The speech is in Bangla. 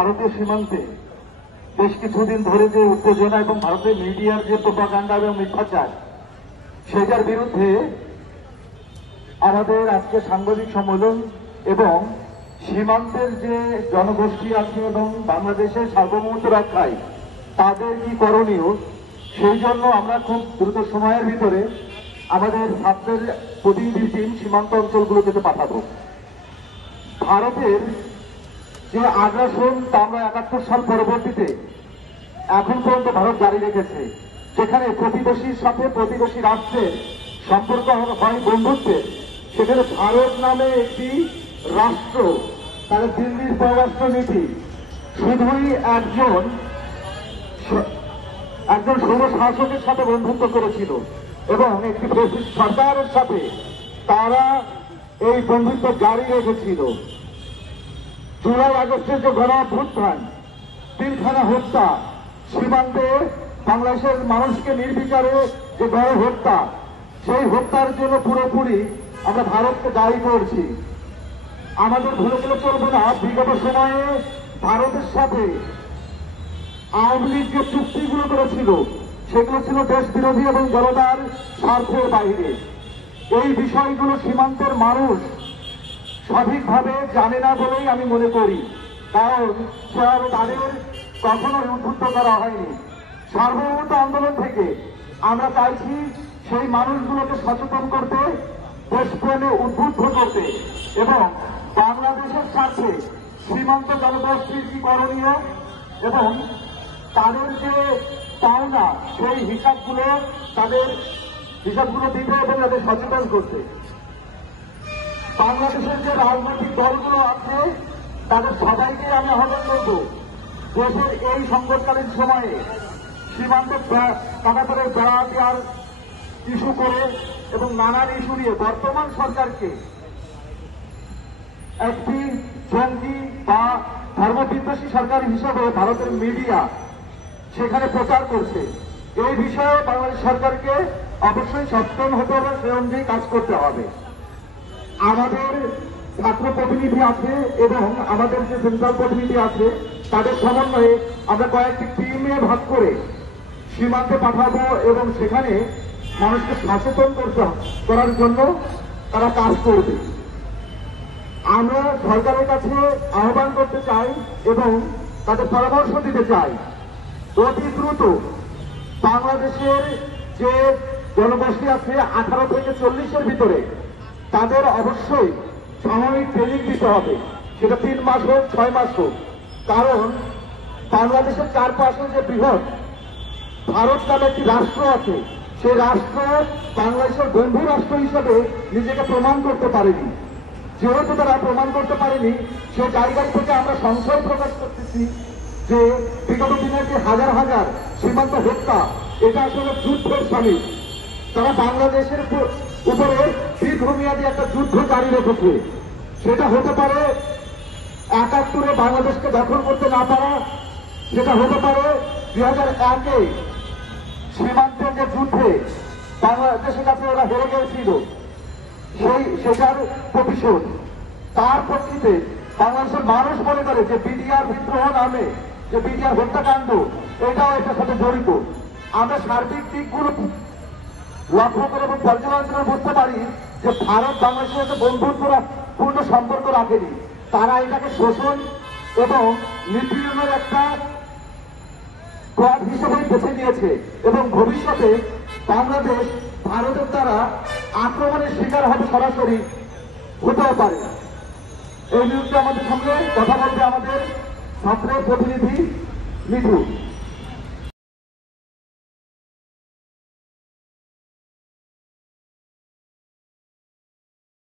ভারতীয় সীমান্তে বেশ কিছুদিন ধরে যে উত্তেজনা এবং ভারতের মিডিয়ার যে প্রোপাগান্ডা এবং মিথ্যাচার, সেটার বিরুদ্ধে আমাদের আজকে সাংবাদিক সম্মেলন এবং সীমান্তের যে জনগোষ্ঠী আছে এবং বাংলাদেশের সার্বভৌমত্ব রক্ষায় তাদের কি করণীয়, সেই জন্য আমরা খুব দ্রুত সময়ের ভিতরে আমাদের ছাত্রের প্রতিনিধি টিম সীমান্ত অঞ্চলগুলোতে পাঠাবো। ভারতের যে আগ্রাসন তা আমরা ৭১ সাল পরবর্তীতে এখন পর্যন্ত ভারত জারি রেখেছে, যেখানে প্রতিবেশীর সাথে প্রতিবেশী রাষ্ট্রের সম্পর্ক হয় বন্ধুত্বের, সেখানে ভারত নামে একটি রাষ্ট্র তার দিল্লির পররাষ্ট্র নীতি শুধুই একজন সৌর শাসকের সাথে বন্ধুত্ব করেছিল এবং একটি সরকারের সাথে তারা এই বন্ধুত্ব জারি রেখেছিল। জুলাই আগস্টের যে গণ অভ্যুত্থান, পিলখানা হত্যা, সীমান্তে বাংলাদেশের মানুষকে নির্বিচারে যে গণহত্যা, সেই হত্যার জন্য পুরোপুরি আমরা ভারতকে দায়ী করছি। আমাদের ভুলে গেলে চলবে না, বিগত সময়ে ভারতের সাথে আওয়ামী লীগ যে চুক্তিগুলো করেছিল সেগুলো ছিল দেশ বিরোধী এবং জনতার স্বার্থের বাইরে। এই বিষয়গুলো সীমান্তের মানুষ সঠিকভাবে জানে না বলেই আমি মনে করি, কারণ তাদের কখনোই উদ্বুদ্ধ করা হয়নি। সার্বভৌমত্ব আন্দোলন থেকে আমরা চাইছি সেই মানুষগুলোকে সচেতন করতে, দেশপ্রেমে উদ্বুদ্ধ করতে এবং বাংলাদেশের স্বার্থে সীমান্ত জনগোষ্ঠীর কি করণীয় এবং তাদের যে পাওনা সেই হিসাবগুলো দিতে এবং তাদের সচেতন করতে। বাংলাদেশের যে রাজনৈতিক দলগুলো আছে তাদের সবাইকে আমি আহ্বান করব, দেশের এই সংকটকালীন সময়ে সীমান্তে কাটাতারের বেড়া দেওয়ার ইস্যু করে এবং নানান ইস্যু নিয়ে বর্তমান সরকারকে একটি জঙ্গি বা ধর্মবিদ্বেষী সরকার হিসেবে ভারতের মিডিয়া সেখানে প্রচার করছে। এই বিষয়ে বাংলাদেশ সরকারকে অবশ্যই সচেতন হতে হবে, সে অনুযায়ী কাজ করতে হবে। আমাদের ছাত্র প্রতিনিধি আছে এবং আমাদের যে সেন্ট্রাল প্রতিনিধি আছে তাদের সমন্বয়ে আমরা কয়েকটি টিমে ভাগ করে সীমান্তে পাঠাবো এবং সেখানে মানুষকে সচেতন করার জন্য তারা কাজ করবে। আমরা সরকারের কাছে আহ্বান করতে চাই এবং তাদের পরামর্শ দিতে চাই, অতি দ্রুত বাংলাদেশের যে জনগোষ্ঠী আছে 18 থেকে 40-এর ভিতরে তাদের অবশ্যই সাময়িক ট্রেনিং দিতে হবে, সেটা 3 মাস হোক 6 মাস হোক। কারণ বাংলাদেশের চারপাশে যে বৃহৎ ভারত নামে একটি রাষ্ট্র আছে, সেই রাষ্ট্র বাংলাদেশের বন্ধু রাষ্ট্র হিসেবে নিজেকে প্রমাণ করতে পারেনি। যেহেতু তারা প্রমাণ করতে পারেনি, সে জায়গা থেকে আমরা সংশয় প্রকাশ করতেছি যে বিগত দিনের যে হাজার হাজার সীমান্ত হত্যা, এটা আসলে যুদ্ধের সামিল। তারা বাংলাদেশের উপরে দীর্ঘমেয়াদী একটা যুদ্ধ জারি রেখেছে। সেটা হতে পারে ৭১-এ বাংলাদেশকে দখল করতে না পারা, সেটা হতে পারে ২০০১-এ সীমান্তের যে যুদ্ধে বাংলাদেশের কাছে ওরা হেরে গিয়েছিল, সেটার প্রতিশোধ। তার প্রেক্ষিতে বাংলাদেশের মানুষ মনে করে যে বিডিআর বিদ্রোহ নামে যে বিডিআর হত্যাকাণ্ড, এটাও এটার সাথে জড়িত। আমরা সার্বিক দিকগুলো লক্ষ্য করে এবং পর্যালোচনা করে বুঝতে পারি যে ভারত বাংলাদেশের সাথে বন্ধুত্বপূর্ণ সম্পর্ক রাখেনি, তারা এটাকে শোষণ এবং নিপীড়নের একটা পথ হিসেবে বেছে নিয়েছে এবং ভবিষ্যতে বাংলাদেশ ভারতের দ্বারা আক্রমণের শিকার হবে, সরাসরি হতেও পারে। এই বিরুদ্ধে আমাদের সঙ্গে কথা বলবে আমাদের ছাত্র প্রতিনিধি মিঠু।